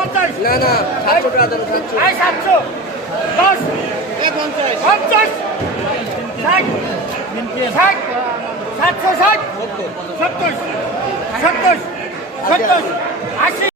50 না না 700 টাকা দেন 700 এই 700 10 50 50 60 60 760 70 70 70 80